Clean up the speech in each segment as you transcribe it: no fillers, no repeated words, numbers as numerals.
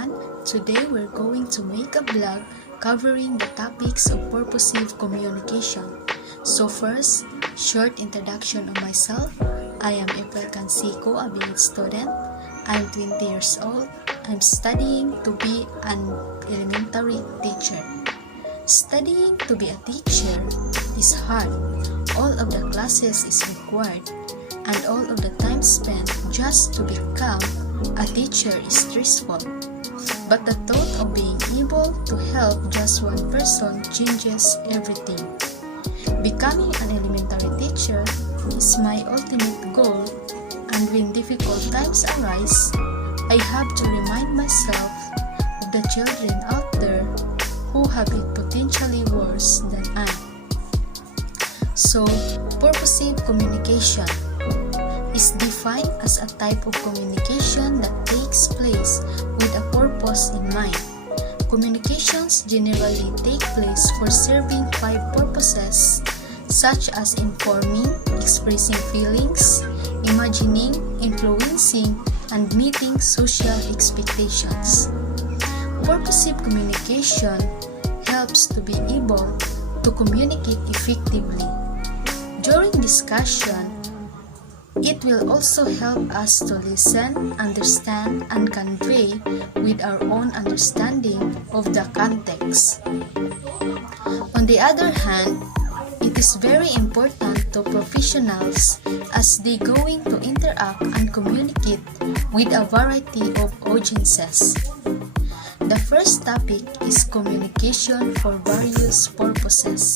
everyone. Today we're going to make a vlog covering the topics of purposive communication. So first, short introduction of myself. I am April Cansico, a BEd student. I'm 20 years old. I'm studying to be an elementary teacher. Studying to be a teacher is hard. All of the classes is required, and all of the time spent just to become a teacher is stressful. But the thought of being able to help just one person changes everything. Becoming an elementary teacher is my ultimate goal, and when difficult times arise, I have to remind myself of the children out there who have it potentially worse than I. So, purposive communication is defined as a type of communication that takes place with a purpose in mind. Communications generally take place for serving 5 purposes, such as informing, expressing feelings, imagining, influencing, and meeting social expectations. Purposive communication helps to be able to communicate effectively. During discussion, it will also help us to listen, understand, and convey with our own understanding of the context. On the other hand, it is very important to professionals as they going to interact and communicate with a variety of audiences. The first topic is communication for various purposes.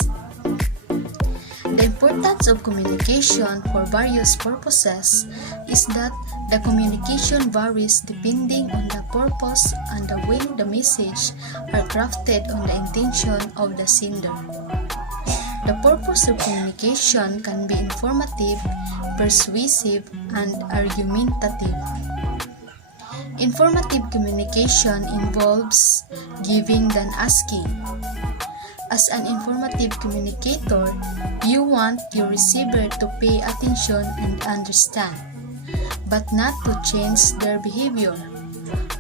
The importance of communication for various purposes is that the communication varies depending on the purpose and the way the message are crafted on the intention of the sender. The purpose of communication can be informative, persuasive, and argumentative. Informative communication involves giving than asking. As an informative communicator, you want your receiver to pay attention and understand, but not to change their behavior.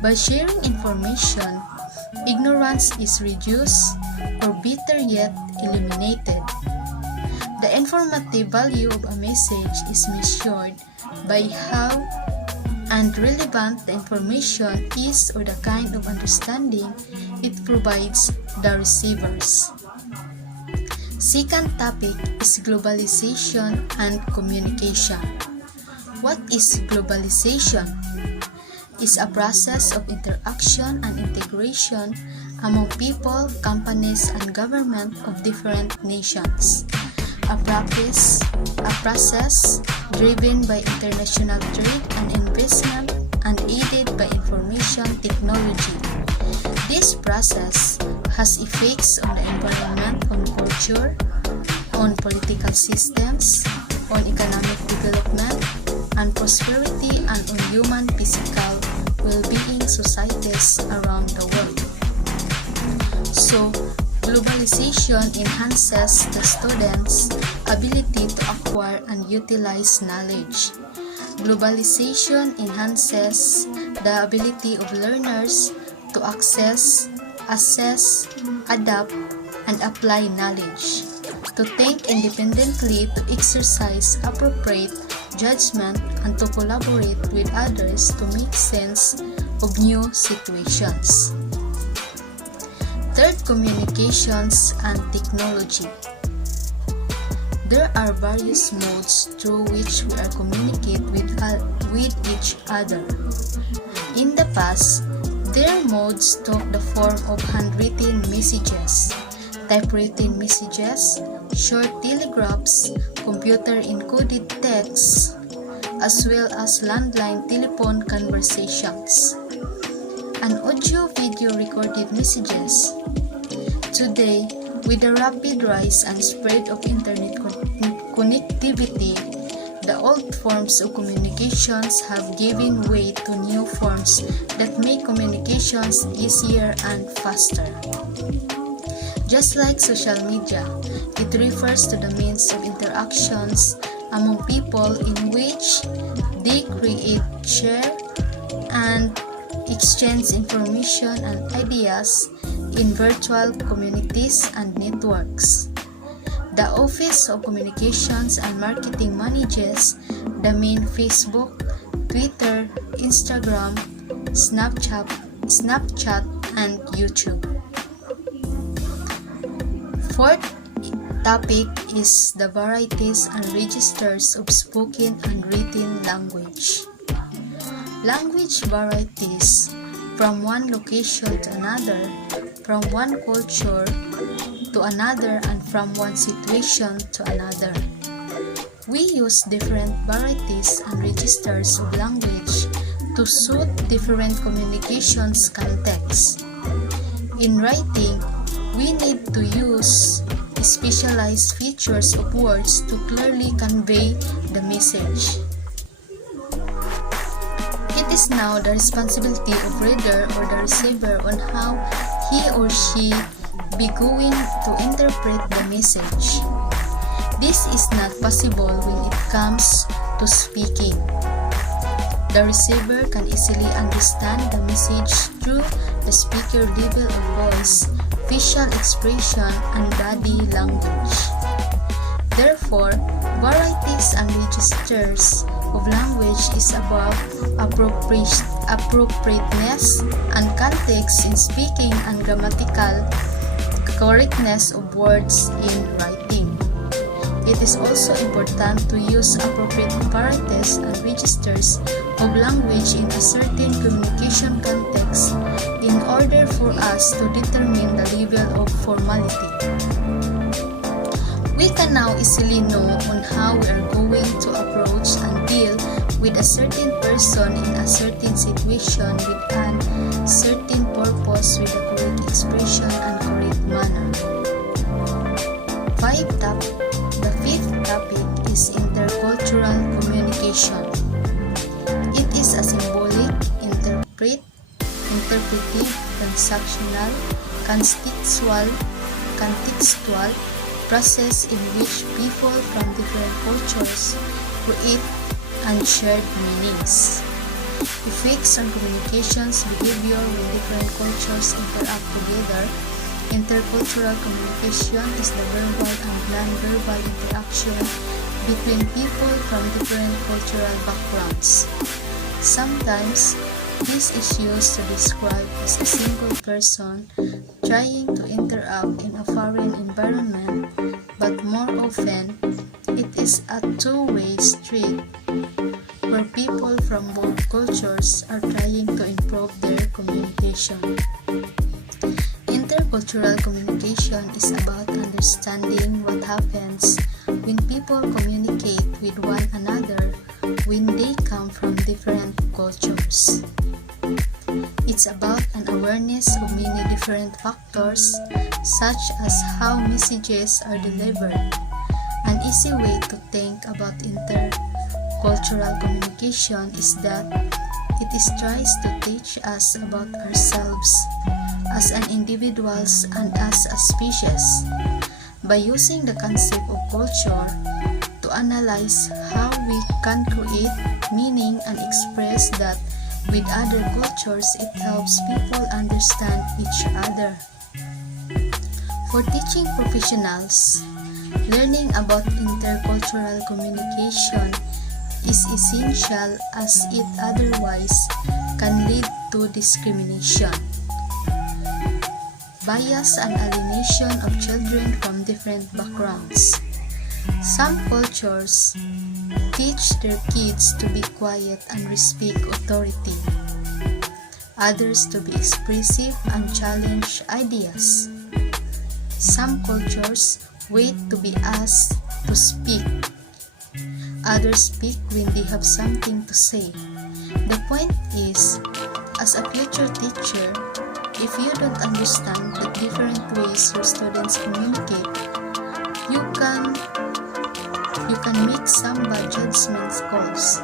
By sharing information, ignorance is reduced, or better yet, eliminated. The informative value of a message is measured by how and relevant the information is or the kind of understanding it provides the receivers. Second topic is globalization and communication. What is globalization? It's a process of interaction and integration among people, companies, and government of different nations. A process driven by international trade and investment and aided by information technology. This process has effects on the environment, on culture, on political systems, on economic development and prosperity, and on human physical well-being societies around the world. So, globalization enhances the students' ability to acquire and utilize knowledge. Globalization enhances the ability of learners to access, assess, adapt, and apply knowledge, to think independently, to exercise appropriate judgment, and to collaborate with others to make sense of new situations. Third, communications and technology. There are various modes through which we are communicate with each other. In the past, their modes took the form of handwritten messages, typewritten messages, short telegraphs, computer-encoded texts, as well as landline telephone conversations, and audio-video recorded messages. Today, with the rapid rise and spread of internet connectivity, the old forms of communications have given way to new forms that make communications easier and faster. Just like social media, it refers to the means of interactions among people in which they create, share, and exchange information and ideas in virtual communities and networks. The Office of Communications and Marketing manages the main Facebook, Twitter, Instagram, Snapchat, and YouTube. Fourth topic is the varieties and registers of spoken and written language. Language varieties from one location to another, from one culture to another, and from one situation to another. We use different varieties and registers of language to suit different communications contexts. In writing, we need to use specialized features of words to clearly convey the message. It is now the responsibility of reader or the receiver on how he or she be going to interpret the message. This is not possible when it comes to speaking. The receiver can easily understand the message through the speaker level of voice, facial expression, and body language. Therefore, varieties and registers of language is about appropriateness and context in speaking and grammatical correctness of words in writing. It is also important to use appropriate varieties and registers of language in a certain communication context in order for us to determine the level of formality. We can now easily know on how we are going to approach and deal with a certain person in a certain situation with a certain purpose with a correct expression and correct manner. The fifth topic is intercultural communication. It is a symbolic, interpretive, transactional, contextual process in which people from different cultures create and shared meanings. Effects on communications behavior when different cultures interact together. Intercultural communication is the verbal and non-verbal interaction between people from different cultural backgrounds. Sometimes, this is used to describe as a single person trying to interact in a foreign environment, but more often, it is a two-way street where people from both cultures are trying to improve their communication. Intercultural communication is about understanding what happens when people communicate with one another when they come from different cultures. It's about an awareness of many different factors, such as how messages are delivered. An easy way to think about intercultural communication is that it tries to teach us about ourselves as an individuals and as a species. By using the concept of culture to analyze how we can create meaning and express that with other cultures, it helps people understand each other. For teaching professionals, learning about intercultural communication is essential as it otherwise can lead to discrimination, bias, and alienation of children from different backgrounds. Some cultures teach their kids to be quiet and respect authority, others to be expressive and challenge ideas. Some cultures wait to be asked to speak, others speak when they have something to say. The point is, as a future teacher, if you don't understand the different ways your students communicate, you can make some bad judgment calls.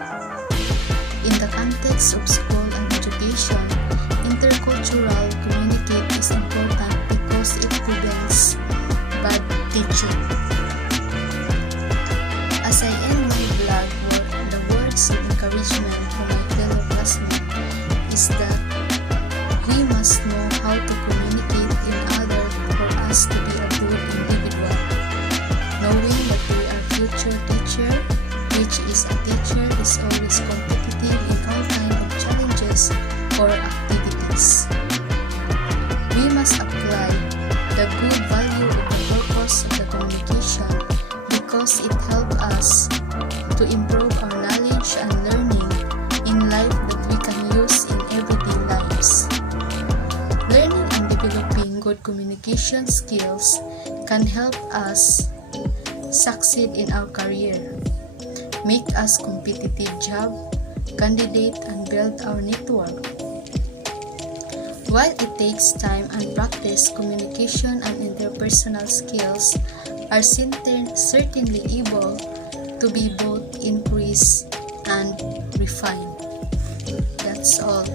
In the context of school and education, intercultural communicate is important because it prevents bad teaching. As I end my blog, the words of encouragement for my fellow classmates is that because it helps us to improve our knowledge and learning in life that we can use in everyday lives. Learning and developing good communication skills can help us succeed in our career, make us competitive job candidate, and build our network. While it takes time and practice, communication and interpersonal skills are certainly able to be both increased and refined. That's all.